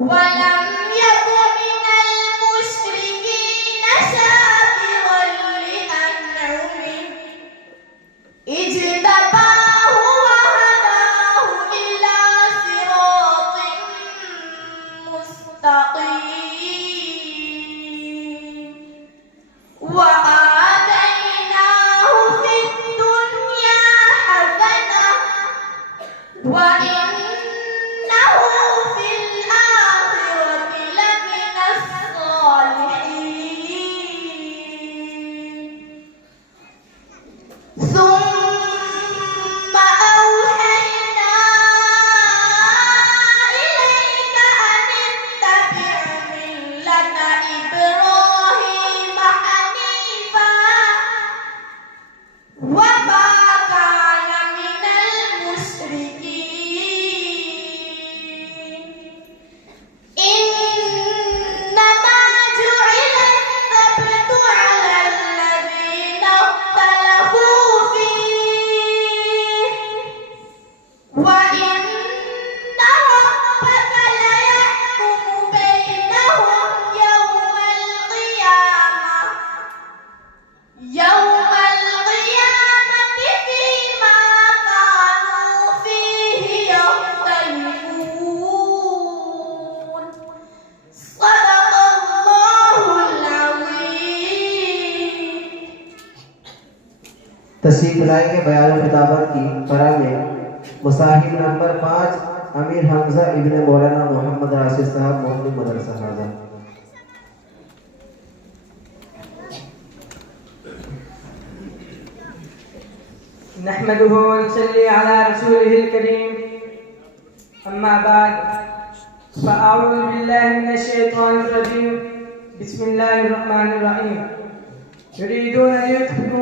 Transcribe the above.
ولم يك من المشركين شاكرا لأنعمه اجتباه وهداه إلى صراط مستقيم وآتيناه في الدنيا حسنة وإنه في الآخرة لمن الصالحين ثم أوحينا إليك أن اتبع ملة إبراهيم حنيفا وما كان من المشركين إنما جعل السبت على الذين اختلفوا فيه وإن ربك ليحكم بينهم يوم القيامة فيما كانوا فيه يختلفون صدق الله العظيم. तस्वीर बुलाएंगे बयान खिताबत की फरा में मुसाहिब नंबर 5 अमीर हमजा इब्ने मौलाना मोहम्मद आसिफ साहब मोहम्मद मदरसा हाजा। नहमदुहु व नसल्ली अला रसूलिहिल करीम अम्मा बाद फ़अऊज़ु बिल्लाहि मिनश शैतानिर रजीम बिस्मिल्लाहिर रहमानिर रहीम युरीदून अन युत्फिऊ